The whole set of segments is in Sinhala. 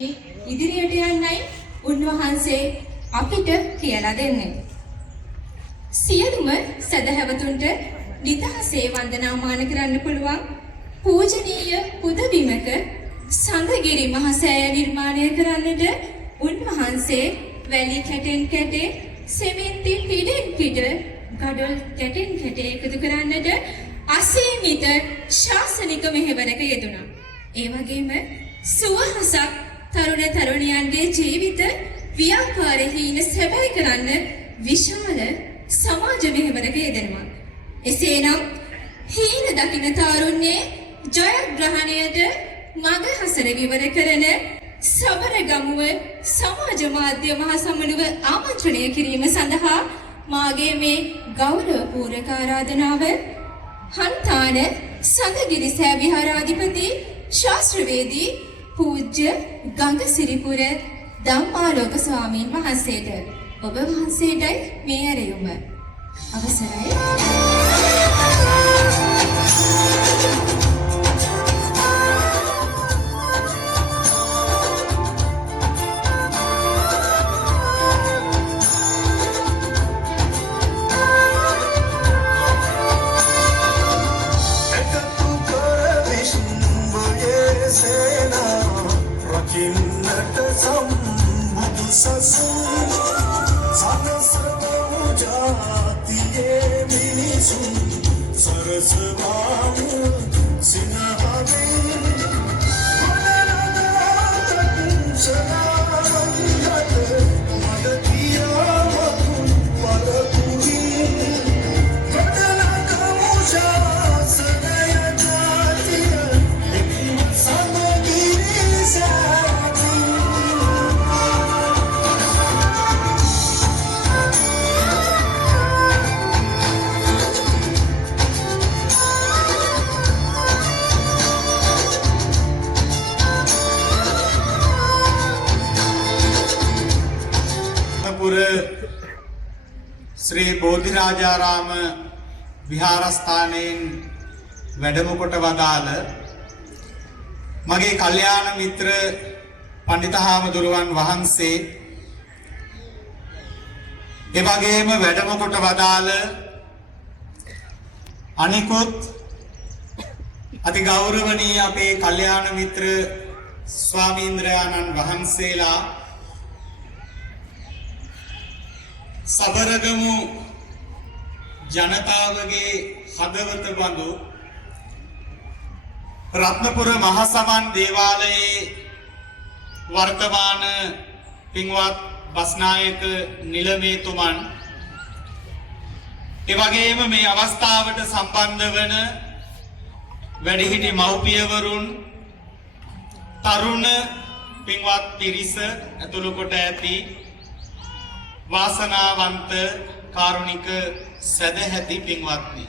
ඉදිරියට යන්නයි උන්වහන්සේ අපිට කියලා දෙන්නේ. සියලුම සදහැවතුන්ට නිදහසේ වන්දනාමාන කරන්න පුළුවන් පූජනීය පුදබිමක සඳගිරි මහසෑය නිර්මාණය කරන්නට උන්වහන්සේ වැලි කැටෙන් කැටේ සෙමෙන්ති පිටෙන් පිට ගඩොල් කැටෙන් කැටේ එකතු කරන්නට අසීමිත ශාසනික මෙහෙවරක යෙදුණා. ඒ වගේම සුවහසක් තරුණ තරුණියන්ගේ ජීවිත ව්‍යාපාරෙහින සැබෑ කරන්න විශාල සමාජ මෙහෙවරක යෙදෙනවා. එසේනම් හීන දකින තාරුණ්‍යයේ ජයග්‍රහණයට මඟ හසර විවර කරන සබරගමුව සමාජ මාධ්‍ය මහසමුළුව ආමන්ත්‍රණය කිරීම සඳහා මාගේ මේ ගෞරවපූර්වක ආරාධනාව හන්තාන සඳගිරිසෑ විහාරාධිපති ශාස්ත්‍රවේදී පූජ්‍ය ගංගසිරිපුර ධම්මාලෝක ස්වාමීන් වහන්සේට ඔබ වහන්සේටයි මේ ඇරයුම. අවසරයි. ශ්‍රී බෝධිරාජාරාම විහාරස්ථානයෙන් වැඩම කොට වදාළ මගේ කල්යාණ මිත්‍ර පණ්ඩිතහාමුදුරුවන් වහන්සේ එවැගේම වැඩම කොට වදාළ අනිකුත් අති ගෞරවනීය අපේ කල්යාණ මිත්‍ර ස්වාමීන්ද්‍රයාණන් වහන්සේලා සබරගමු ජනතාවගේ හදවත බඳු රත්නපුර මහසමන් දේවාලයේ වර්තමාන පින්වත් බස්නායක නිලමේතුමන් එවැගේම මේ අවස්ථාවට සම්බන්ධ වන වැඩිහිටි මව්පියවරුන් තරුණ පින්වත් පිරිස ඇතුළු කොට ඇති වාසනාවන්ත කාරුණික සදැහැති පින්වත්නි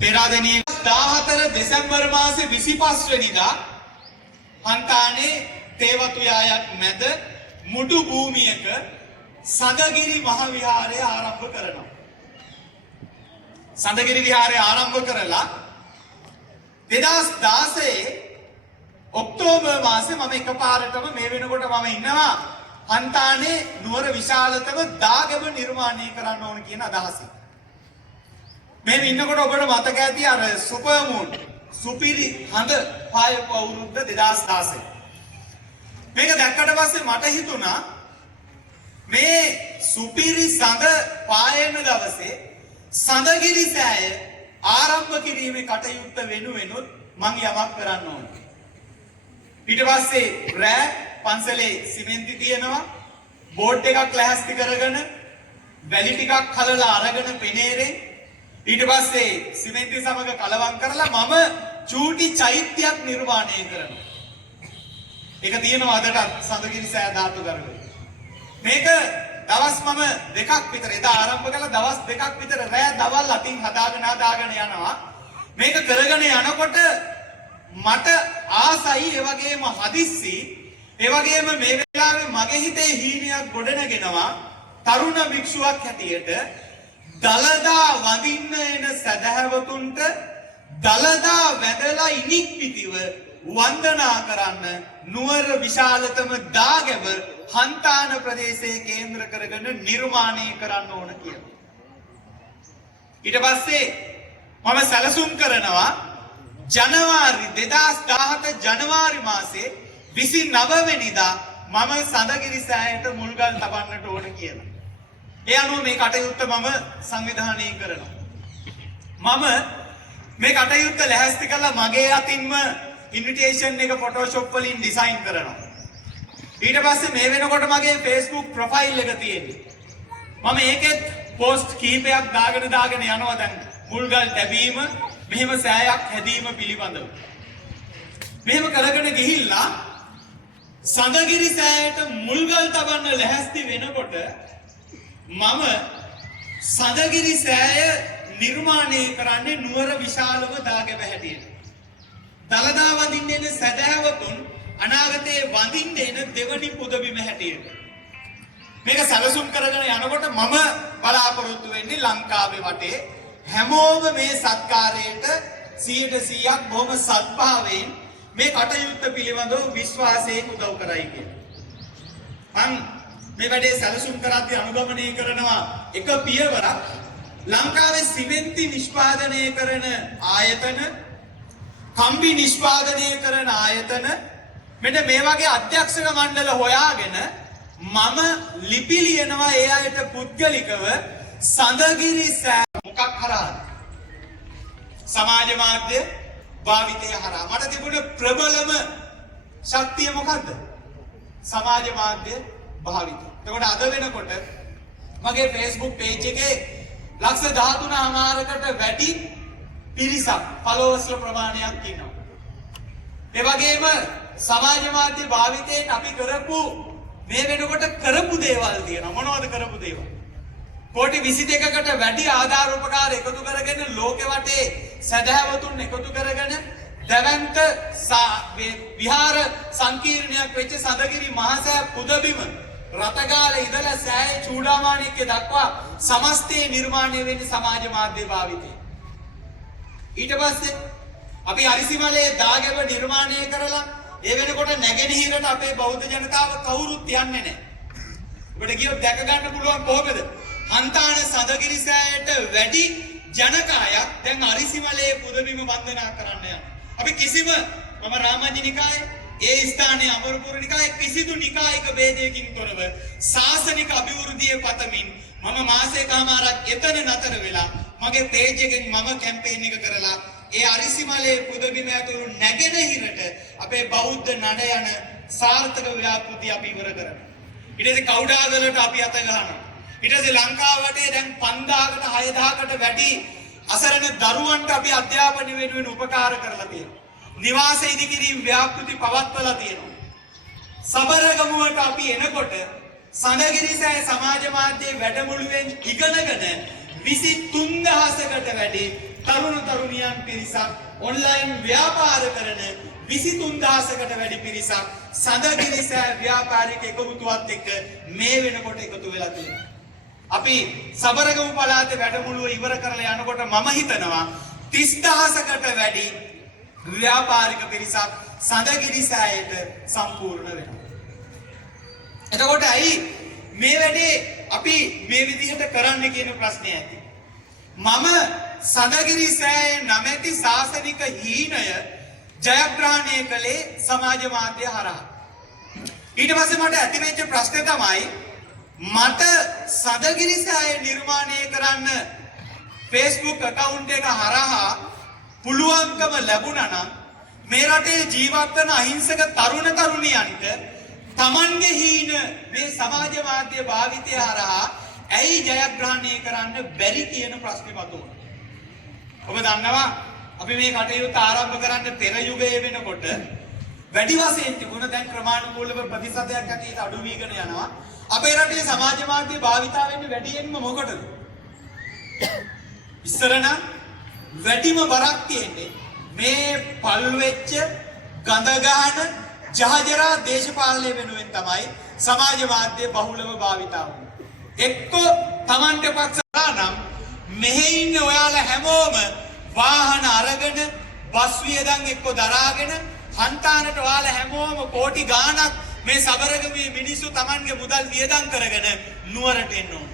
පෙරාදෙණිය 14 දෙසැම්බර් මාසේ 25 වෙනිදා හන්තානේ තේවතු යායක් මැද මුඩු භූමියක සඳගිරි මහ විහාරය ආරම්භ කරනවා. සඳගිරි විහාරය ආරම්භ කරලා 2016 ඔක්තෝබර් මාසේ මම එකපාරටම මේ වෙනකොට මම ඉන්නවා හන්තානේ නුවර විශාලතම දාගැබ නිර්මාණය කරන්න ඕන කියන අදහසින්. මේ ඉන්නකොට ඔබට මතක ඇති අර සුපර් මූන් සුපිරි හඳ පායපු අවුරුද්ද 2016. මේක දැක්කට පස්සේ මට හිතුණා මේ සුපිරි සඳ පායන දවසේ සඳගිරි සෑය ආරම්භ කිරීමේ කටයුත්ත වෙනුවෙනුත් මං යමක් කරන්න ඕනේ. ඊට පස්සේ රෑ පන්සලේ සිමෙන්ති තියෙනවා බෝඩ් එකක් ලැහැස්ති කරගෙන වැලි ටිකක් කලලා අරගෙන පෙනේරේ ඊට පස්සේ සිමෙන්ති සමග කලවම් කරලා මම චූටි චෛත්‍යයක් නිර්මාණය කරනවා. ඒක තියෙනවා අදටත් සඳගිරි සෑ ධාතු ගර්භය. මේක දවස් මම දෙකක් විතර එදා ආරම්භ කළා දවස් දෙකක් විතර රෑ දවල් අතින් හදාගෙන යනවා. මේක කරගෙන යනකොට මට ආසයි ඒ වගේම හදිස්සි ඒ වගේම මේ වෙලාවේ මගේ හිතේ හීනයක් ගොඩනගෙනවා තරුණ භික්ෂුවක් හැටියට දලදා වඳින්න එන සදහැවතුන්ට දලදා වැදලා ඉනික් පිටිව වන්දනා කරන්න නුවර විශාලතම දාගැබ හන්තාන ප්‍රදේශයේ කේන්ද්‍ර කරගෙන නිර්මාණය කරන්න ඕන කියලා. ඊට පස්සේ මම සැලසුම් කරනවා ජනවාරි 2017 ජනවාරි මාසේ 29 වෙනිදා මම සඳගිරි සෑයට මුල්ගල් තබන්නට ඕන කියලා. ඒ අනුව මේ කටයුත්ත මම සංවිධානය කරනවා. මම මේ කටයුත්ත ලැහැස්ති කරලා මගේ අතින්ම ඉන්විටේෂන් එක ෆොටෝෂොප් වලින් ඩිසයින් කරනවා. ඊට පස්සේ මේ වෙනකොට මගේ Facebook ප්‍රොෆයිල් එක තියෙන්නේ. මම ඒකෙත් පෝස්ට් කීපයක් දාගෙන යනවා දැන් මුල්ගල් තැබීම මෙහෙම සෑයක් හැදීම පිළිබඳව. මෙහෙම කරගෙන ගිහිල්ලා සඳගිරි සෑයට මුල්ගල් තබන්න ලැහැස්ති වෙනකොට මම සඳගිරි සෑය නිර්මාණය කරන්නේ නුවර විශාලම දාගැබ හැටියට. දළදා වඳින්න එන සැදැහැවතුන් අනාගතයේ වඳින්න එන දෙවනි පුදබිම හැටියට. මේක සැලසුම් කරගෙන යනකොට මම බලාපොරොත්තු වෙන්නේ ලංකාවේ වටේ හැමෝම මේ සත්කාරයට 100%ක් බොහොම සත්භාවයෙන් මේ කටයුත්ත පිළිබඳව විශ්වාසයෙන් උදව් කරයි කියලා. මම මේ වැඩේ සැලසුම් කරද්දී අනුගමනය කරනවා එක පියවරක් ලංකාවේ සිමෙන්ති නිෂ්පාදනය කරන ආයතන, කම්බි නිෂ්පාදනය කරන ආයතන මෙන්න මේ වගේ අධ්‍යක්ෂක මණ්ඩල හොයාගෙන මම ලිපි ලියනවා ඒ අයට පුද්ගලිකව සඳගිරි සෑ මොකක් හරහාද? සමාජ මාධ්‍ය භාවිතය හරහා. මට තිබුණ ප්‍රබලම ශක්තිය මොකද්ද? සමාජ මාධ්‍ය භාවිතය. එතකොට අද වෙනකොට මගේ Facebook page එකේ ලක්ෂ 13මාරකට වැඩි පිරිසක් followers ප්‍රමාණයක් ඉන්නවා. ඒ වගේම සමාජ මාධ්‍ය භාවිතයෙන් අපි කරපු මේ වෙනකොට කරපු දේවල් තියෙනවා. මොනවද කරපු දේවල්? කෝටි 22කට වැඩි ආධාර උපකාර එකතු කරගෙන ලෝකෙ වටේ සදහැවතුන් එකතු කරගෙන දැවැන්ත විහාර සංකීර්ණයක් වෙච්ච සඳගිරි මහසෑ පුදබිම රතගාල ඉඳලා සෑය චූඩාමාණික්කේ දක්වා සමස්තයේ නිර්මාණය වෙන්නේ සමාජ මාධ්‍ය භාවිතයෙන්. ඊට පස්සේ අපි අරිසිමලේ දාගැබ නිර්මාණය කරලා ඒ වෙනකොට නැගෙනහිරට අපේ බෞද්ධ ජනතාව කවුරුත් යන්නේ නැහැ. ඔබට කියොත් දැක ගන්න පුළුවන් කොහොමද? හන්තාන සඳගිරි සෑයට වැඩි ජනකායක් දැන් අරිසිමලේ පුදබිම වන්දනා කරන්න යනවා. අපි කිසිම මම රාමජ්‍ය නිකායේ ඒ ස්ථානයේ අමරපුර නිකායේ කිසිදු නිකායක ભેදයකින් තොරව ශාසනික අභිවෘද්ධිය පතමින් මම මාසයකමාරක් එතන නතර වෙලා මගේ page එකෙන් මම කැම්පේන් එක කරලා ඒ අරිසිමලේ පුදබිම ඇතුළු නැගෙනහිරට අපේ බෞද්ධ නඩ යන සාර්ථක ව්‍යාපෘති අපි ඉවර කරනවා. ඊට පස්සේ කවුඩාගලට අපි අත ගහනවා. ඊට පස්සේ ලංකාව වටේ දැන් 5000කට 6000කට වැඩි අසරණ දරුවන්ට අපි අධ්‍යාපනය වෙනුවෙන් උපකාර කරලා තියෙනවා. නිවාස ඉදිකිරීම ව්‍යාපෘති පවත්වලා තියෙනවා. සබරගමුවට අපි එනකොට සඳගිරිසෑය සමාජ මාධ්‍යයේ වැඩමුළුවෙන් ඉගෙනගෙන 23000කට වැඩි තරුණ තරුණියන් පිරිසක් ඔන්ලයින් ව්‍යාපාර කරන 23000කට වැඩි පිරිසක් සඳගිරිසෑය ව්‍යාපාරික එකමුතුවත් එක්ක මේ වෙනකොට එකතු වෙලා තියෙනවා. අපි සබරගමු පළාතේ වැඩමුළුව ඉවර කරලා යනකොට මම හිතනවා 30000කට වැඩි ව්‍යාපාරික පිරිසක් සඳගිරිසෑයට සම්පූර්ණ වෙනවා. එතකොට ඇයි මේ වැඩේ අපි මේ විදිහට කරන්න කියන ප්‍රශ්නය ඇති. මම සඳගිරිසෑය නැමැති ශාසනික හීනය ජයග්‍රහණය කළේ සමාජ මාධ්‍ය හරහා. ඊට පස්සේ මට ඇති වෙච්ච ප්‍රශ්නේ තමයි මට සඳගිරිසෑය නිර්මාණය කරන්න Facebook account එක හරහා පුළුවන්කම ලැබුණා නම් මේ රටේ ජීවත් වෙන අහිංසක තරුණ තරුණියන්ට තමන්ගේ හීන මේ සමාජ මාධ්‍ය භාවිතය හරහා ඇයි ජයග්‍රහණය කරන්න බැරි කියන ප්‍රශ්නේ මතුවුණා. ඔබ දන්නවා අපි මේ කටයුත්ත ආරම්භ කරන්න පෙර යුගයේ වෙනකොට වැඩි වශයෙන් තිබුණ දැන් ක්‍රමානුකූලව ප්‍රතිශතයක් ඇටියට අඩු වීගෙන යනවා. අපේ රටේ සමාජ මාධ්‍ය භාවිතා වෙන්නේ වැඩියෙන්ම මොකටද? ඉස්සර නම් වැඩිම බරක් තියෙන්නේ මේ පල් වෙච්ච ගඳ ගහන ජහජරා දේශපාලනය වෙනුවෙන් තමයි සමාජ මාධ්‍ය බහුලව භාවිතා වුනේ. එක්ක Tamanට පක්ෂලා නම් මෙහි ඉන්න ඔයාලා හැමෝම වාහන අරගෙන බස් වියදම් එක්ක දරාගෙන හන්තානට ඔයාලා හැමෝම කෝටි ගාණක් මේ සබරගමේ මිනිස්සු Tamanගේ මුදල් වියදම් කරගෙන නුවරට එන්න ඕන.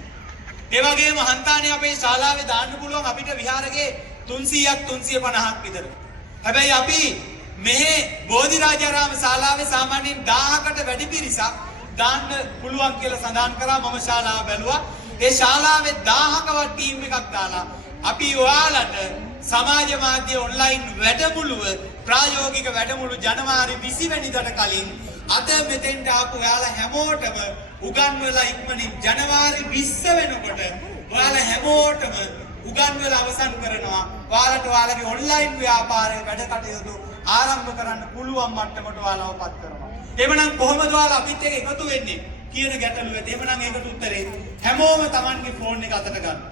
ඒ වගේම හන්තානේ අපේ ශාලාවේ දාන්න පුළුවන් අපිට විහාරගේ 300ක් 350ක් විතර. හැබැයි අපි මෙහි බෝධිරාජාරාම ශාලාවේ සාමාන්‍යයෙන් 1000කට වැඩි පිරිසක් දාන්න පුළුවන් කියලා සඳහන් කරා. මම ශාලාව බැලුවා. ඒ ශාලාවේ 1000කවත් ටීම් එකක් දාලා අපි ඔයාලට සමාජ මාධ්‍ය ඔන්ලයින් වැඩමුළුව ප්‍රායෝගික වැඩමුළු ජනවාරි 20 වෙනිදාට කලින් අද මෙතෙන්ට ආපු ඔයාලා හැමෝටම උගන්වලා ඉක්මනින් ජනවාරි 20 වෙනකොට ඔයාලා හැමෝටම උගන්වලා අවසන් කරනවා. ඔයාලට ඔයාලගේ ඔන්ලයින් ව්‍යාපාරයේ වැඩ කටයුතු ආරම්භ කරන්න පුළුවන් මට්ටමට ඔයාලව පත් කරනවා. එවනම් කොහොමද ඔයාලා අපිත් එක්ක එකතු වෙන්නේ කියන ගැටලුවට එවනම් ඒකට උත්තරේ හැමෝම Tamanගේ ෆෝන් එක අතට ගන්න.